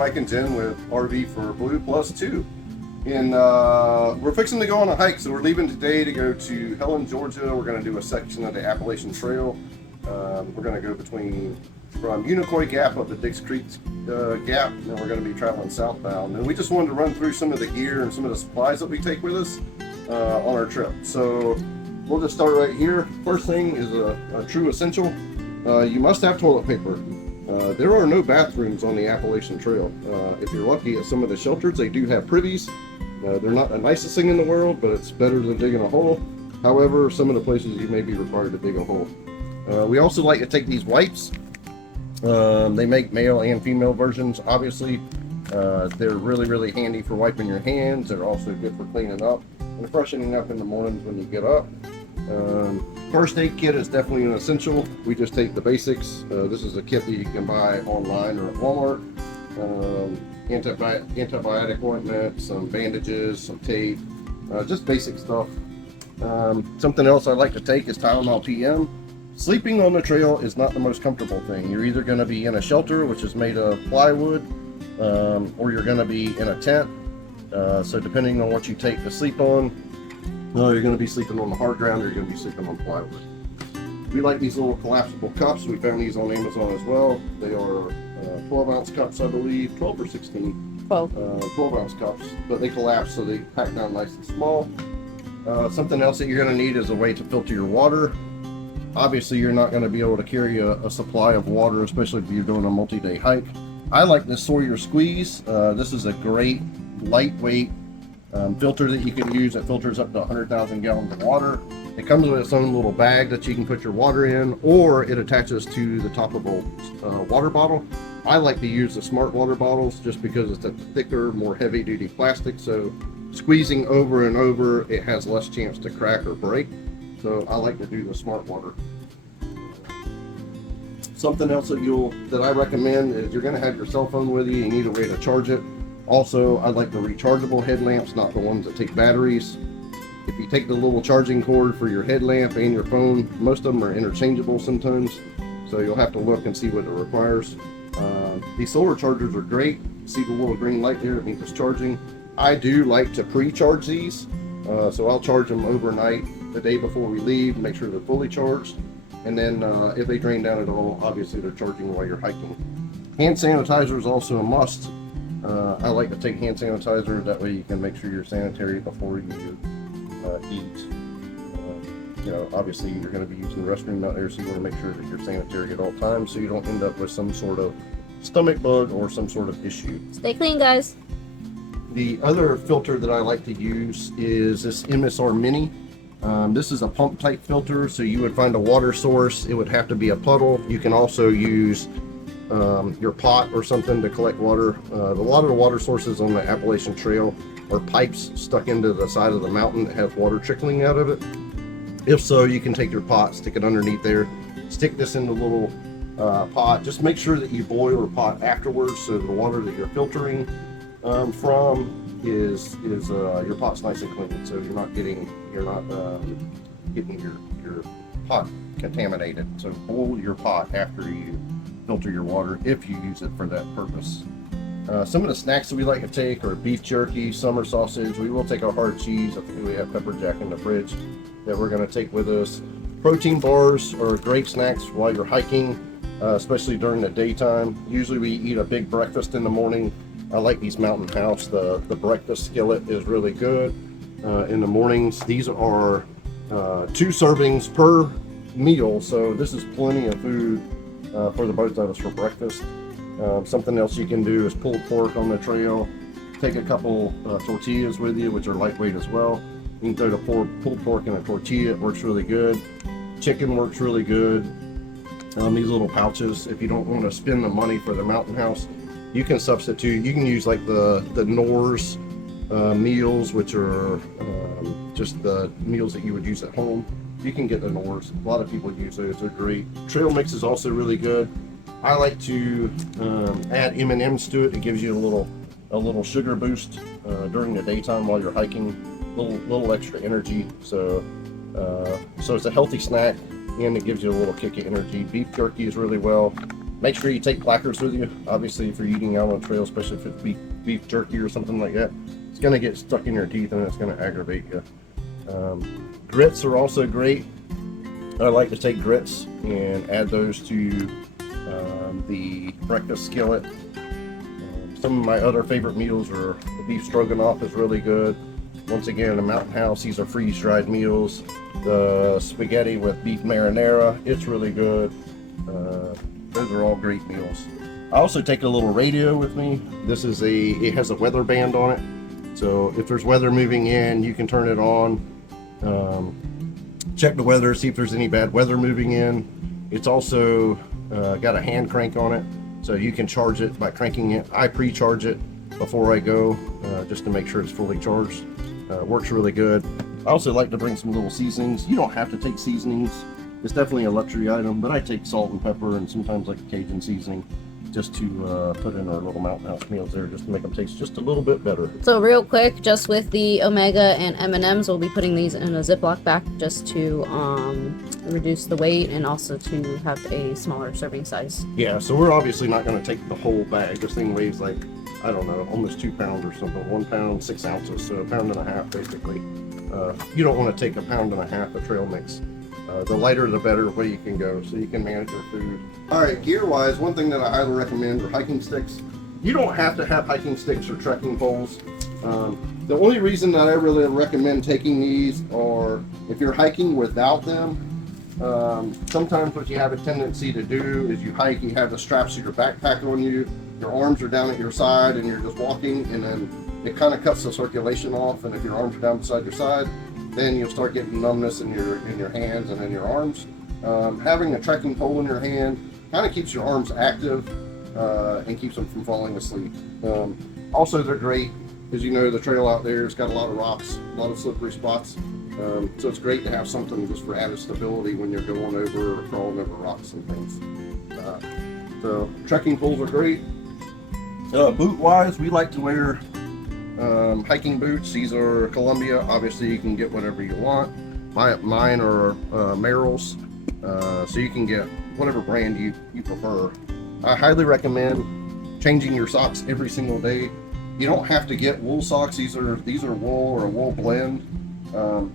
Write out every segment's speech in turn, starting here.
Mike and Jen with RV for Blue Plus 2. And we're fixing to go on a hike, so we're leaving today to go to Helen, Georgia. We're going to do a section of the Appalachian Trail. We're going to go from Unicoi Gap up to Dix Creek Gap, and then we're going to be traveling southbound. And we just wanted to run through some of the gear and some of the supplies that we take with us on our trip. So we'll just start right here. First thing is a true essential. You must have toilet paper. There are no bathrooms on the Appalachian Trail. If you're lucky at some of the shelters, they do have privies. They're not the nicest thing in the world, but it's better than digging a hole. However, some of the places you may be required to dig a hole. We also like to take these wipes. They make male and female versions, obviously. They're really handy for wiping your hands. They're also good for cleaning up and freshening up in the mornings when you get up. First aid kit is definitely an essential. We just take the basics. This is a kit that you can buy online or at Walmart. Antibiotic ointment, some bandages, some tape, just basic stuff. Something else I like to take is Tylenol PM. Sleeping on the trail is not the most comfortable thing. You're either going to be in a shelter, which is made of plywood, or you're going to be in a tent. So depending on what you take to sleep on, you're going to be sleeping on the hard ground or you're going to be sleeping on plywood. We like these little collapsible cups. We found these on Amazon as well. They are 12-ounce cups, I believe, 12 or 16. 12. 12-ounce cups, but they collapse, so they pack down nice and small. Something else that you're going to need is a way to filter your water. Obviously, you're not going to be able to carry a supply of water, especially if you're doing a multi-day hike. I like this Sawyer Squeeze. This is a great, lightweight filter that you can use. It filters up to 100,000 gallons of water. It comes with its own little bag that you can put your water in, or it attaches to the top of a water bottle. I like to use the smart water bottles just because it's a thicker, more heavy-duty plastic, so squeezing over and over, it has less chance to crack or break. So I like to do the smart water. Something else that I recommend is you're going to have your cell phone with you. You need a way to charge it. Also, I like the rechargeable headlamps, not the ones that take batteries. If you take the little charging cord for your headlamp and your phone, most of them are interchangeable sometimes, so you'll have to look and see what it requires. These solar chargers are great. See the little green light there? It means it's charging. I do like to pre-charge these, so I'll charge them overnight the day before we leave, make sure they're fully charged, and then if they drain down at all, obviously they're charging while you're hiking. Hand sanitizer is also a must. I like to take hand sanitizer, that way you can make sure you're sanitary before you eat. Obviously you're going to be using the restroom out there, so you want to make sure that you're sanitary at all times so you don't end up with some sort of stomach bug or some sort of issue. Stay clean, guys. The other filter that I like to use is this MSR Mini. This is a pump type filter, so you would find a water source. It would have to be a puddle. You can also use your pot or something to collect water. A lot of the water sources on the Appalachian Trail are pipes stuck into the side of the mountain that have water trickling out of it. If so, you can take your pot, stick it underneath there, stick this in the little pot. Just make sure that you boil your pot afterwards, so the water that you're filtering from is your pot's nice and clean, so you're not getting your pot contaminated. So boil your pot after you filter your water if you use it for that purpose. Some of the snacks that we like to take are beef jerky, summer sausage. We will take our hard cheese. I think we have pepper jack in the fridge that we're going to take with us. Protein bars are great snacks while you're hiking, especially during the daytime. Usually we eat a big breakfast in the morning. I like these Mountain House. The breakfast skillet is really good in the mornings. These are 2 servings per meal, so this is plenty of food for the both of us for breakfast. Something else you can do is pulled pork on the trail. Take a couple tortillas with you, which are lightweight as well. You can throw the pulled pork in a tortilla. It works really good. Chicken works really good. These little pouches, if you don't want to spend the money for the Mountain House, you can substitute. You can use like the Nor's meals, which are just the meals that you would use at home. You can get the Nor's. A lot of people use those. They're great. Trail mix is also really good. I like to add M&Ms to it. It gives you a little sugar boost during the daytime while you're hiking. Little extra energy. So it's a healthy snack, and it gives you a little kick of energy. Beef jerky is really well. Make sure you take placards with you. Obviously, if you're eating out on a trail, especially if it's beef jerky or something like that, it's going to get stuck in your teeth and it's going to aggravate you. Grits are also great. I like to take grits and add those to the breakfast skillet. Some of my other favorite meals are the beef stroganoff is really good. Once again, the Mountain House, these are freeze-dried meals. The spaghetti with beef marinara, it's really good. Those are all great meals. I also take a little radio with me. This is it has a weather band on it. So if there's weather moving in, you can turn it on. Check the weather, see if there's any bad weather moving in. It's also got a hand crank on it, so you can charge it by cranking it. I pre-charge it before I go, just to make sure it's fully charged. Works really good. I also like to bring some little seasonings. You don't have to take seasonings. It's definitely a luxury item, but I take salt and pepper and sometimes like a Cajun seasoning just to put in our little Mountain House meals there, just to make them taste just a little bit better. So real quick, just with the Omega and M&Ms, we'll be putting these in a Ziploc bag just to reduce the weight and also to have a smaller serving size. Yeah, so we're obviously not going to take the whole bag. This thing weighs like, I don't know, almost 2 pounds or something. 1 pound, 6 ounces, so 1.5 pounds basically. You don't want to take 1.5 pounds of trail mix. The lighter the better where you can go, so you can manage your food. All right, gear wise, one thing that I highly recommend are hiking sticks. You don't have to have hiking sticks or trekking poles. The only reason that I really recommend taking these are if you're hiking without them. Sometimes what you have a tendency to do is you hike, you have the straps of your backpack on you, your arms are down at your side and you're just walking, and then it kind of cuts the circulation off, and if your arms are down beside your side, then you'll start getting numbness in your hands and in your arms. Having a trekking pole in your hand kind of keeps your arms active and keeps them from falling asleep. Also, they're great because you know the trail out there has got a lot of rocks, a lot of slippery spots. So it's great to have something just for added stability when you're going over or crawling over rocks and things. So trekking poles are great. Boot wise, we like to wear hiking boots. These are Columbia. Obviously you can get whatever you want. Mine are Merrell's, so you can get whatever brand you prefer. I highly recommend changing your socks every single day. You don't have to get wool socks. These are wool or a wool blend.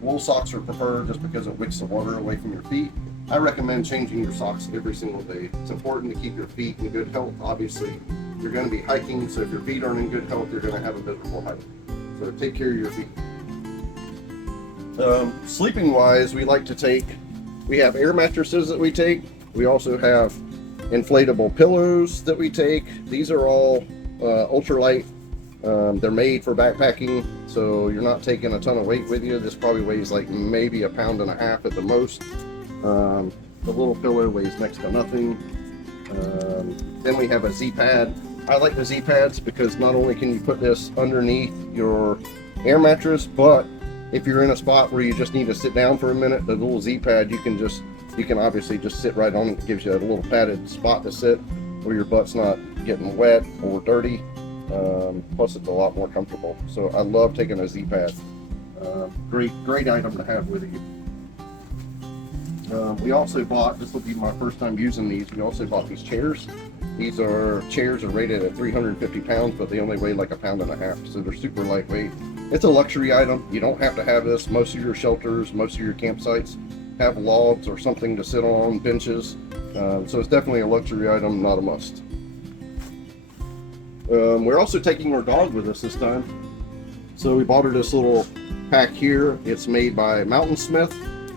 Wool socks are preferred just because it wicks the water away from your feet. I recommend changing your socks every single day. It's important to keep your feet in good health. Obviously you're going to be hiking, so if your feet aren't in good health, you're going to have a miserable hike. So take care of your feet. Sleeping wise, we have air mattresses that we take. We also have inflatable pillows that we take. These are all ultralight. They're made for backpacking, so you're not taking a ton of weight with you. This probably weighs like maybe 1.5 pounds at the most. The little pillow weighs next to nothing. Then we have a Z-pad. I like the Z-pads because not only can you put this underneath your air mattress, but if you're in a spot where you just need to sit down for a minute, the little Z-pad, you can obviously just sit right on it. It gives you a little padded spot to sit where your butt's not getting wet or dirty. Plus it's a lot more comfortable. So I love taking a Z-pad. Great item to have with you. We also bought, this will be my first time using these, we also bought these chairs. These chairs are rated at 350 pounds, but they only weigh like 1.5 pounds, so they're super lightweight. It's a luxury item. You don't have to have this. Most of your shelters, most of your campsites have logs or something to sit on, benches. So it's definitely a luxury item, not a must. We're also taking our dog with us this time. So we bought her this little pack here. It's made by Mountain Smith.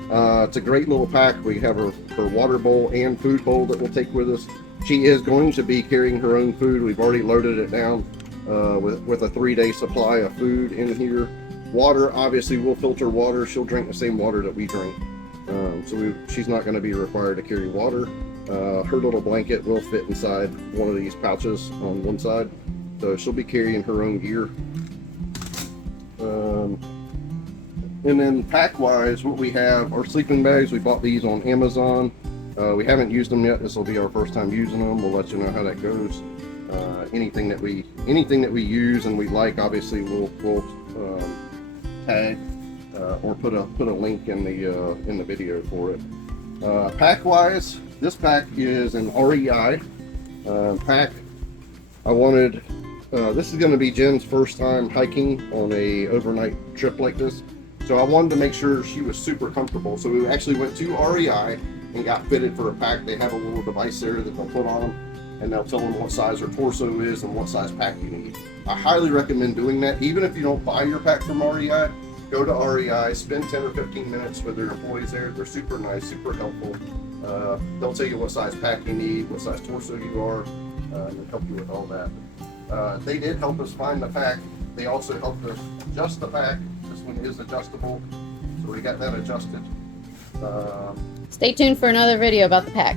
It's a great little pack. We have her water bowl and food bowl that we'll take with us. She is going to be carrying her own food. We've already loaded it down with a 3-day supply of food in here. Water, obviously we'll filter water. She'll drink the same water that we drink. She's not going to be required to carry water. Her little blanket will fit inside one of these pouches on one side. So she'll be carrying her own gear. And then pack-wise, what we have are sleeping bags. We bought these on Amazon. We haven't used them yet. This will be our first time using them. We'll let you know how that goes. Anything that we use and we like, obviously we'll tag or put a link in the video for it. Pack-wise, this pack is an REI. Pack. I wanted, this is going to be Jen's first time hiking on a overnight trip like this. So I wanted to make sure she was super comfortable. So we actually went to REI and got fitted for a pack. They have a little device there that they'll put on them, and they'll tell them what size her torso is and what size pack you need. I highly recommend doing that. Even if you don't buy your pack from REI, go to REI, spend 10 or 15 minutes with their employees there. They're super nice, super helpful. They'll tell you what size pack you need, what size torso you are, and they'll help you with all that. They did help us find the pack. They also helped us adjust the pack. This one is adjustable, so we got that adjusted. Stay tuned for another video about the pack.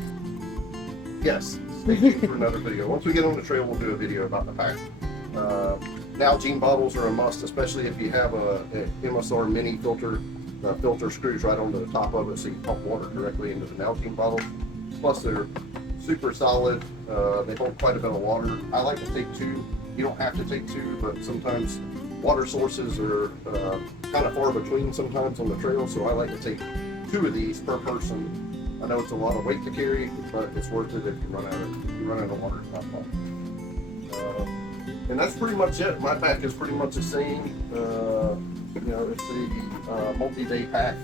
Yes, stay tuned for another video. Once we get on the trail, we'll do a video about the pack. Nalgene bottles are a must, especially if you have a MSR mini filter. The filter screws right onto the top of it, so you pump water directly into the Nalgene bottle. Plus, they're super solid. They hold quite a bit of water. I like to take 2. You don't have to take 2, but sometimes water sources are kind of far between sometimes on the trail, so I like to take 2 of these per person. I know it's a lot of weight to carry, but it's worth it if you run out of water. It's not fun. And that's pretty much it. My pack is pretty much the same. It's a multi-day pack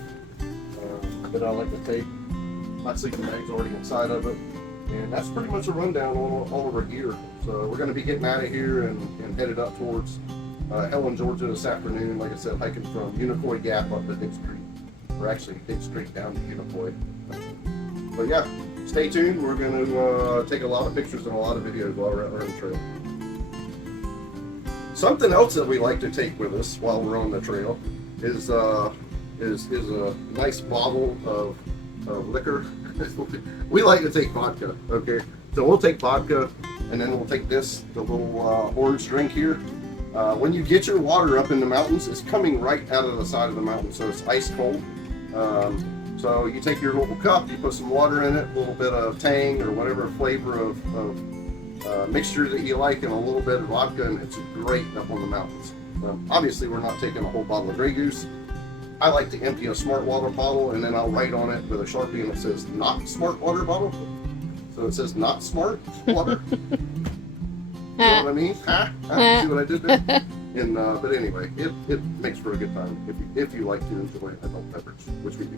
that I like to take. My sleeping bag's already inside of it. And that's pretty much a rundown on all of our gear. So we're going to be getting out of here and headed up towards Helen, Georgia this afternoon. Like I said, hiking from Unicoi Gap up to Dick Street. Or actually Dick Street down to Unicoi. But yeah, stay tuned. We're going to take a lot of pictures and a lot of videos while we're out on the trail. Something else that we like to take with us while we're on the trail is a nice bottle of liquor. We like to take vodka, okay? So we'll take vodka, and then we'll take the little orange drink here. When you get your water up in the mountains, it's coming right out of the side of the mountain, so it's ice cold. So you take your little cup, you put some water in it, a little bit of Tang or whatever flavor of mixture that you like, and a little bit of vodka, and it's great up on the mountains. Obviously, we're not taking a whole bottle of Grey Goose. I like to empty a smart water bottle, and then I'll write on it with a Sharpie, and it says not smart water bottle. So it says not smart water. You know what I mean? See what I did there? And but anyway, it makes for a good time if you like to enjoy adult beverage, which we do.